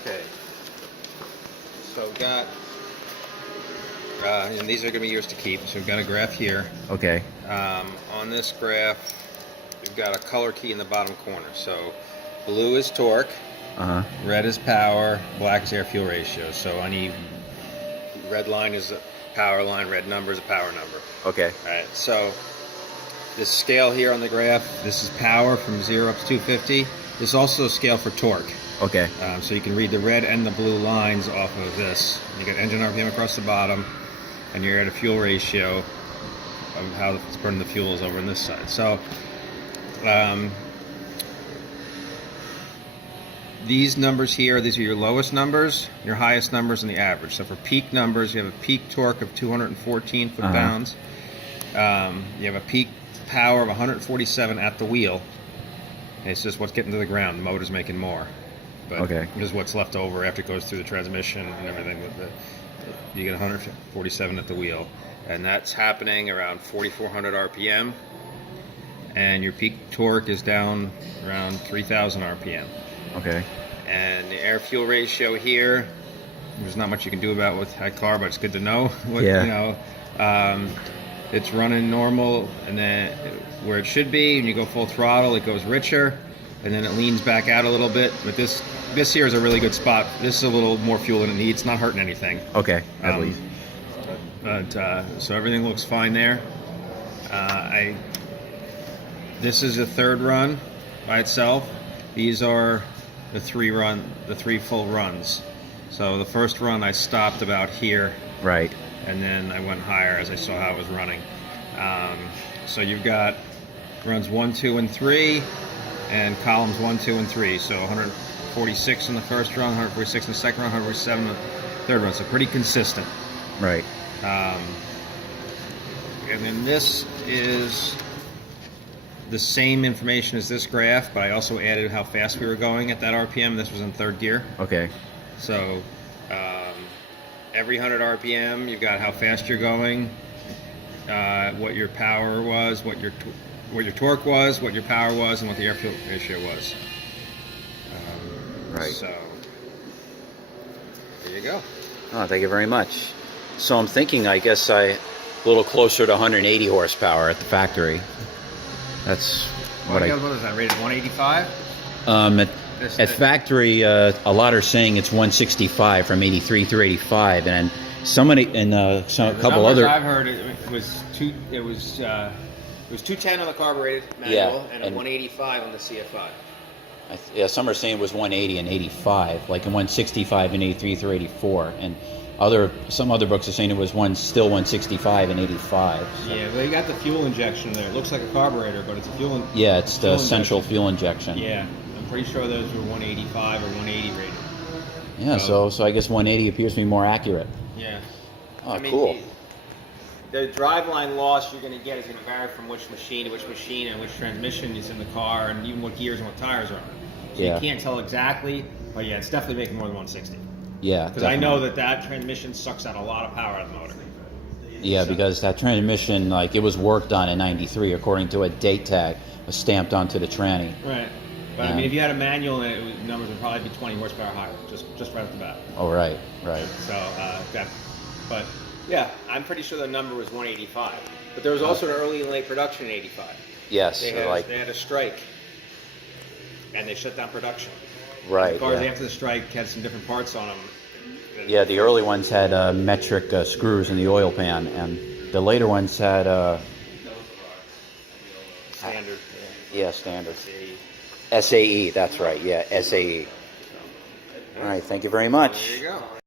Okay. So we've got, and these are going to be yours to keep. So we've got a graph here. Okay. On this graph, we've got a color key in the bottom corner. So blue is torque, red is power, black is air-fuel ratio. So any red line is a power line, red number is a power number. Okay. All right. So this scale here on the graph, this is power from 0 up to 250. This is also a scale for torque. Okay. So you can read the red and the blue lines off of this. You got engine RPM across the bottom, and you're at a fuel ratio of how it's burning the fuel is over on this side. So these numbers here, these are your lowest numbers, your highest numbers, and the average. So for peak numbers, you have a peak torque of 214 foot-pounds. You have a peak power of 147 at the wheel. It's just what's getting to the ground. The motor's making more. But this is what's left over after it goes through the transmission and everything. You get 147 at the wheel. And that's happening around 4,400 RPM. And your peak torque is down around 3,000 RPM. Okay. And the air-fuel ratio here, there's not much you can do about with high car, but it's good to know. It's running normal, and then where it should be, when you go full throttle, it goes richer, and then it leans back out a little bit. But this here is a really good spot. This is a little more fuel than it needs. It's not hurting anything. Okay, at least. But so everything looks fine there. This is a third run by itself. These are the three full runs. So the first run I stopped about here. Right. And then I went higher as I saw how it was running. So you've got runs 1, 2, and 3, and columns 1, 2, and 3. So 146 in the first run, 146 in the second run, 147 in the third run. So pretty consistent. Right. And then this is the same information as this graph, but I also added how fast we were going at that RPM. This was in third gear. Okay. So every 100 RPM, you've got how fast you're going, what your power was, what your torque was, what your power was, and what the air-fuel ratio was. Right. So there you go. Oh, thank you very much. So I'm thinking, I guess a little closer to 180 horsepower at the factory. That's what is that rated? 185? At factory, a lot are saying it's 165 from 83 through 85, and somebody and a couple other. I've heard it was 210 on the carbureted manual and a 185 on the CFI. Yeah, some are saying it was 180 and 85, like in 165 and 83 through 84, and some other books are saying it was still 165 and 85. So. Yeah, well, you got the fuel injection there. It looks like a carburetor, but it's a fuel. Yeah, it's the central fuel injection. Yeah. Pretty sure those were 185 or 180 rated. Yeah, so I guess 180 appears to be more accurate. Yeah. Oh, cool. The driveline loss you're going to get is going to vary from which machine to which machine and which transmission is in the car, and even what gears and what tires are on. So you can't tell exactly, but yeah, it's definitely making more than 160. Yeah, because I know that transmission sucks out a lot of power out of the motor. Yeah, because that transmission, like, it was worked on in '93 according to a date tag, was stamped onto the tranny. Right. But I mean, if you had a manual, numbers would probably be 20 horsepower higher, just right off the bat. Oh, right. So but yeah, I'm pretty sure the number was 185. But there was also an early and late production in '85. Yes, they had a strike, and they shut down production. Right. The cars after the strike had some different parts on them. Yeah, the early ones had metric screws in the oil pan, and the later ones had standard. Yeah, standard. SAE, that's right. Yeah, SAE. All right, thank you very much. There you go.